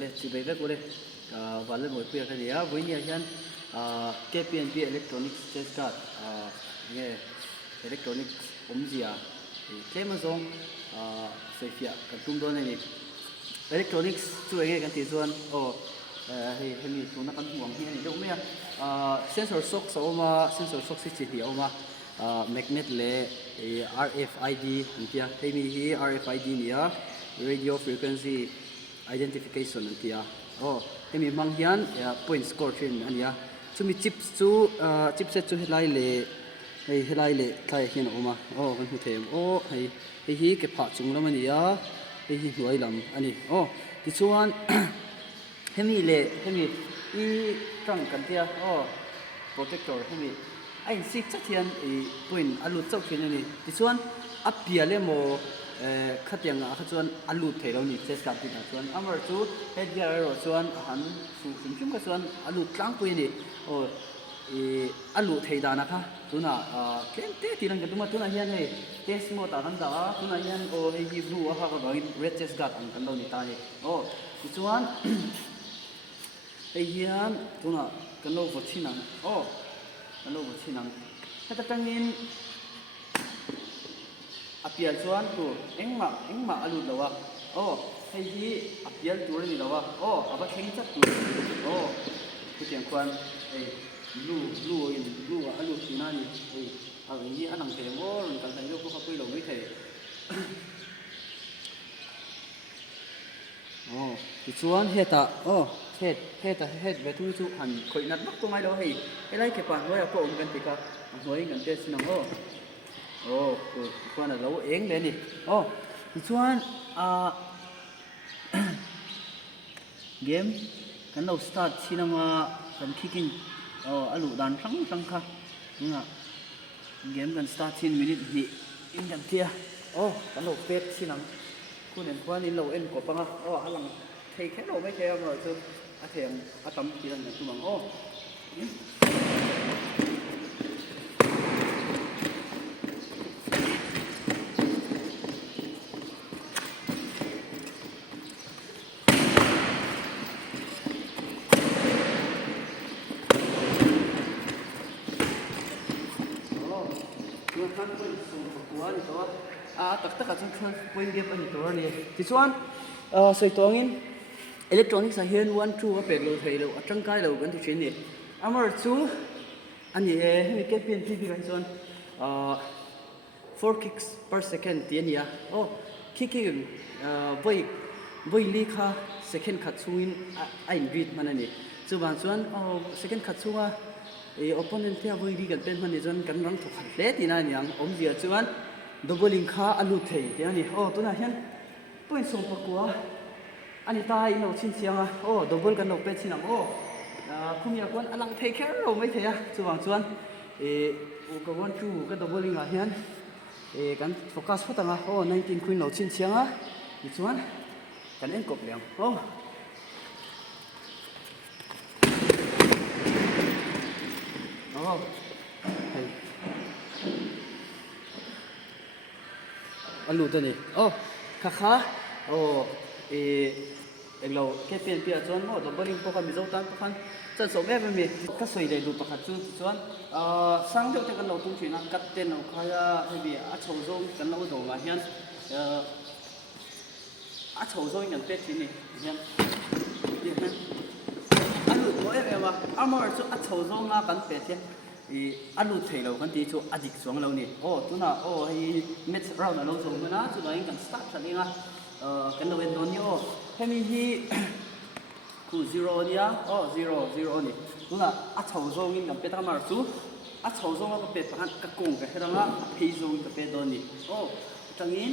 le chi be ve ko le wa le mo pia ka dia voi ni hian KPNP electronics test card nge electronics omzia tlema zong soifia kan tum don ni electronics chu nge kan ti chuan hemi tuna kan huang hi ani do me sensor shock so ma sensor shock si chi hi oma magnet le RFID intia hemi hi RFID nia radio frequency identification intia hemi mang hian point score thin ania chumi chips chu chipset chu helai le thai hian oma kan hu them hei hi ke pha chung lam ania hei hi hnuai lam ani ti chuan hemi i tang kan tia protector hemi ai sik chathian point alu chau khin ani ti chuan apia le mo khatianga kha chuan alu theilo ni test ka ti na chuan amar chu headgear ro chuan han sum ka chuan alu tlang pui ni alu theidana kha tuna kente tirang ka tuma tuna hian hei test mo ta kan da tuna hian hei hi blue ha ka ga red test guard an kan do ni ta ni ti chuan hei hian tuna kan lo vo chinang kan lo vo chinang heta tangin apial chuan tu engma alu lawa hei hi apial tur ni lawa aba theng chat tu ku tiang kwan blue alu tina ni hi anang the mo ron kan thai lo ko ka pui lo mai the ti chuan heta het ve tu chu han khoi nat bak to mai lo hei lai ke pan hoya ko kan ti ka hoi kan te sinang ku chuan lo eng le ni ti chuan game kan lo start sinama kan kicking alu dan sang kha nga game kan start 10 minute ni in kan tia kan lo pet sinang ku nen kwan in lo en ko panga alang thei khe lo mai the ma chu a theng a tam ti ran tu mang kan pun kuan to tak ka chung point gap ani to ni ti chuan soi tongin electronics a hian 1 2 a pek lo thei lo atang kai lo kan ti thin ni amar chu ani hemi KPNP kan chuan 4 kicks per second ti ania kicking voi li kha second khat chungin a in read manani chu ban chuan second khat chunga opponent thia voi ri kan pen man ni jon kan rang thok hle ti na niang zia chuan doubling kha alu thei ti ani tuna hian point som pakua ani tai no chin chianga double kan no pe chinam khumia kon alang thei kher ro mai theya chuwang chuan ka wan chu ka doubling a hian kan focus photanga 19 queen no chin chianga ti chuan kan en kop liang alu to ni kha englo KPNP a chuan doubling po ka mi zo tan khan chan so me me ka soi dei lu pakhat chu chuan sang deuh te kan lo tung thina kat ten no khaya hebi a chho zo kan lo do ma hian a chho zo ngan pe thi ni hian alu to ma amar chu a chho zo nga kan pe the alu thei lo kan ti chu adik chuang lo ni tuna hei match round lo zo mana chu lai kan start thalinga kan lo en don ni hemi hi ku 0 nia 0 ni tuna a chho zo ngin kan pe ta mar chu a chho zo nga pe pan ka kong ka heranga phei zo ka pe don ni tangin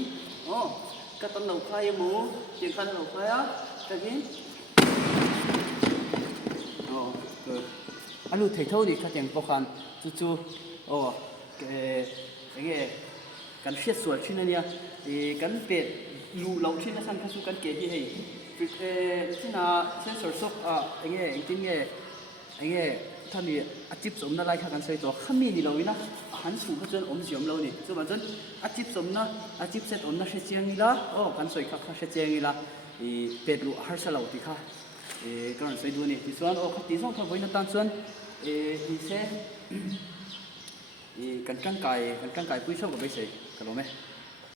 ka tan lo khai mo ti khan lo khaya tangin alu thei thau ni kha teng pokhan chu ke kan hriat sual thin ania kan pe lu lo thin a san kha su kan ke hi hei china sensor shock engtin thani a chip som na lai kha kan sei to khami ni loina ขันสูงก็จนอมเสียมเรานี่ส่วนมันจนอาชีพสมนะอาชีพเซตอมนะเสียเจียงนี่ละโอ้ขันสวยค่ะเสียเจียงนี่ละเป็ดลูฮาร์สลาวติค่ะก็นั่นสวยดูนี่ที่ส่วนโอ้ที่ส่วนทำไว้นั่นตามส่วนที่เซ่กันไก่ปุ้ยชอบกับไปใส่กันรู้ไหม